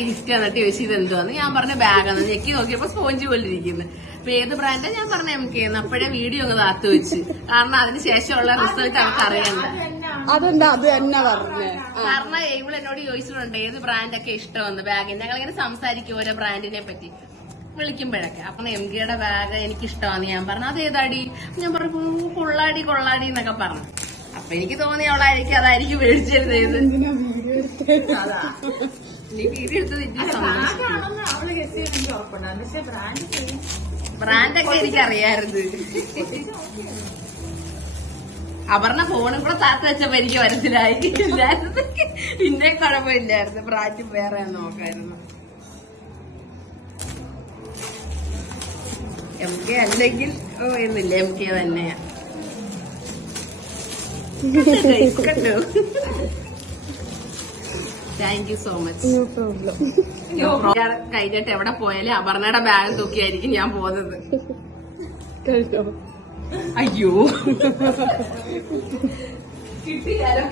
Gift എന്നിട്ട് ചോദിച്ചു ഇത് എന്തുവാന്ന്. ഞാൻ പറഞ്ഞ ബാഗാന്ന്. ഞെക്കി നോക്കിയപ്പോ സ്പോഞ്ച് പോലെ ഇരിക്കുന്നു. അപ്പൊ ഏത് ബ്രാൻഡാ ഞാൻ പറഞ്ഞ MK. അപ്പോഴേ വീഡിയോ അങ്ങ് താത്തു വെച്ച്. കാരണം അതിന് ശേഷമുള്ള റിസൾട്ട് അവർക്ക് അറിയണ്ട. അതെന്താ അത് തന്നെ പറഞ്ഞേ? കാരണം ഇവള് എന്നോട് ചോദിച്ചിട്ടുണ്ട് ഏത് ബ്രാൻഡൊക്കെ ഇഷ്ടമെന്ന് ബാഗ്. ഞങ്ങളിങ്ങനെ സംസാരിക്കും ഓരോ ബ്രാൻഡിനെ പറ്റി വിളിക്കുമ്പോഴൊക്കെ. അപ്പൊ MKയുടെ ബാഗ് എനിക്ക് ഇഷ്ടമാന്ന് ഞാൻ പറഞ്ഞു. അതേതാടി? ഞാൻ പറഞ്ഞു കൊള്ളാടി എന്നൊക്കെ പറഞ്ഞു. അപ്പൊ എനിക്ക് തോന്നി അവളായിരിക്കും അതായിരിക്കും മേടിച്ചിരുന്നത്. നീ വീഡിയോ എടുത്തത് ബ്രാൻഡൊക്കെ എനിക്കറിയാറുണ്ട്. അപർണ ഫോണും കൂടെ താത്ത് വെച്ചപ്പോ എനിക്ക് മനസ്സിലായി. പിന്നെ കുഴപ്പമില്ലായിരുന്നു. ബ്രാൻഡ് വേറെ നോക്കായിരുന്നു. MK അല്ലെങ്കിൽ എന്നില്ല MK തന്നെയാ. കണ്ടോ? Thank you so much. കഴിഞ്ഞിട്ട് എവിടെ പോയാലും അപർണയുടെ ബാഗ് തൂക്കിയായിരിക്കും ഞാൻ പോകുന്നത്. അയ്യോ കിട്ടിയാലോ.